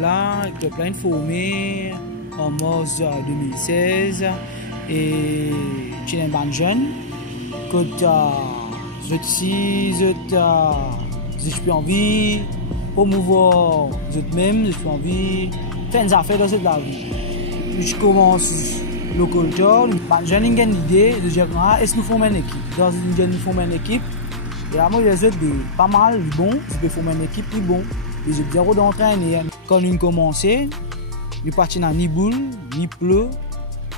là, le club là, formé en mars 2016 et j'ai un ban jeune que je suis envie promouvoir même, je suis envie faire des affaires dans cette la vie. Je commence le culture, les jeunes ont l'idée de dire est-ce que nous formons une équipe. Dans une jeune nous formons une équipe. Et là, moi, j'ai pas mal, bon, je peux former une équipe plus bon. Et j'ai zéro d'entraîner. Quand nous commençons, nous partons dans ni boule, ni pleu,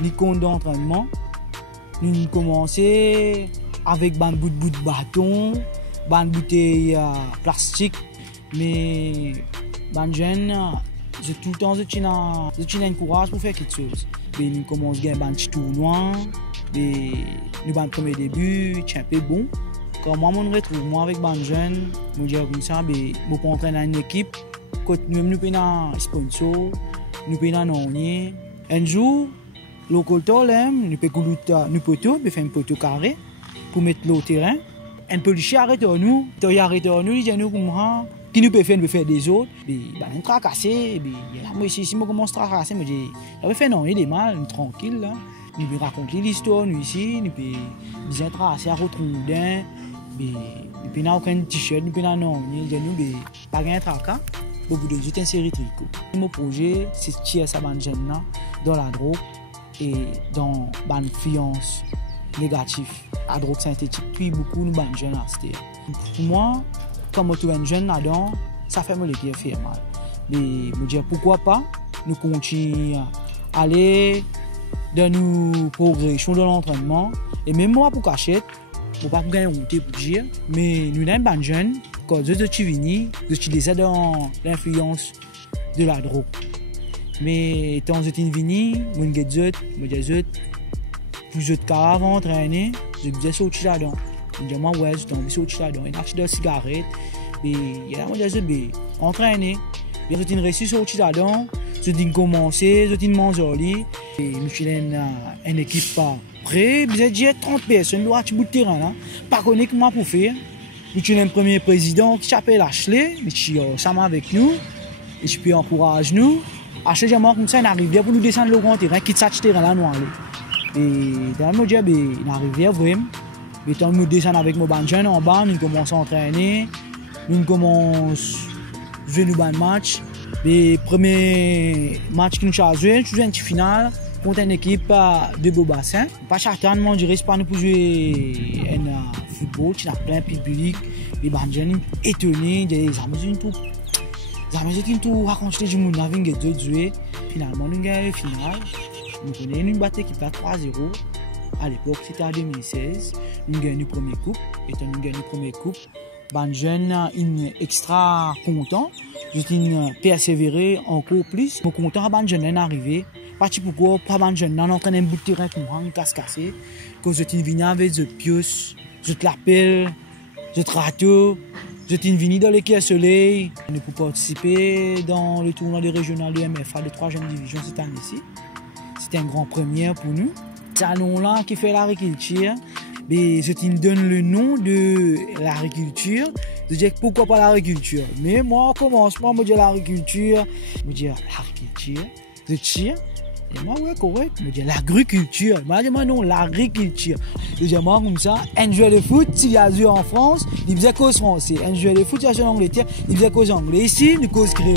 ni compte d'entraînement. Nous commençons avec un bout de bâton, une bouteille plastique. Mais les jeunes, j'ai tout le temps un courage pour faire quelque chose. Et nous commençons à gagner un petit tournoi. Et nous avons un premier début, c'est un peu bon. Quand moi, je me retrouve avec les jeunes, je me dis comme ça, je peux entraîner une équipe. Nous payons un sponsor, nous payons un ornier. Un jour, le culture, nous pouvons faire un poteau carré pour mettre l'eau au terrain. Un policier arrête nous, il arrête nous, il dit nous comment. Qui nous peut faire des autres, on tracassé, moi ici, si je commence à tracasser, je dis, on fait non, il est mal, tranquille, là. Nous pouvons raconter l'histoire, nous ici, nous pouvons bien tracer à retrouver, nous pouvons aucun t-shirt, nous pouvons non, nous pouvons pas gagner un tracas, au bout de nous, c'est un série tricot. Mon projet, c'est de tirer ça dans la drogue et dans l'influence négative. La drogue synthétique, puis beaucoup de jeunes à cette. Pour moi, quand je trouve un jeune là-dedans, ça fait me faire mal. Mais me dire pourquoi pas, nous continuons à aller dans nos progressions dans l'entraînement. Et même moi, pour cacher, je ne peux pas gagner honte pour dire, mais nous sommes des jeunes, quand je suis venu, je suis déjà dans l'influence de la drogue. Mais quand je suis venu, je me dis, plus de caravane entraîner, je me dis, sortir là-dedans. Je me dis, moi, ouais, j'ai envie de sortir là-dedans. Il y a acheté des cigarettes. Et il y a des gens qui entraîner. Je suis réussi à sortir là-dedans. Je suis commencé, je suis mangé. Et nous sommes une équipe prête. J'ai 30 personnes, nous avons un bout de terrain. Pas connu comment pour faire. Nous sommes le premier président qui s'appelle Ashley. Il est ensemble avec nous. Et je peux encourager nous. Ashley, j'ai comme ça, il arrive pour nous descendre le grand terrain, quitte ce terrain-là, nous aller. Et dans le job, il arrive vraiment. Et quand nous descendons avec nos jeunes en bas, nous commençons à entraîner. Nous commençons à jouer nos matchs. Les premiers matchs que nous avons joués, nous jouons une finale contre une équipe de Beaubassin. Pas certainement, je dirais, pas nous pour jouer un football, il y a plein de public. Les jeunes étonnés, des amis tout. Les amis tout raconter du monde avec des jouer. Finalement, nous gagnons la finale. Nous connaissons une bataille qui bat 3-0. À l'époque, c'était en 2016. Nous gagnons la première coupe. Et quand nous gagnons la première coupe, les jeunes sont extra contents. Ils ont persévéré encore plus. Je suis content que les jeunes sont arrivés. Parce pourquoi les jeunes sont en train de bout de terrain pour nous casse-casser. Quand je suis venu avec des pièces, je te l'appelle, je te râteau. Je suis venu dans l'équipe Soleil pour participer dans le tournoi des régionales de MFA de 3e division cette année-ci. C'était un grand première pour nous. C'est un nom-là qui fait l'agriculture. Mais je te donne le nom de l'agriculture. Je dis pourquoi pas l'agriculture. Mais moi, au commencement, je me dis l'agriculture. Je me dis l'agriculture. Je tire. Et moi, ouais, correct. Je me dis l'agriculture. Je dis non, l'agriculture. Je dis moi, comme ça, un joueur de foot, s'il y a joué en France, il faisait cause français. Un joueur de foot, il y a joué en Angleterre, il faisait cause anglais. Ici, il cause créole.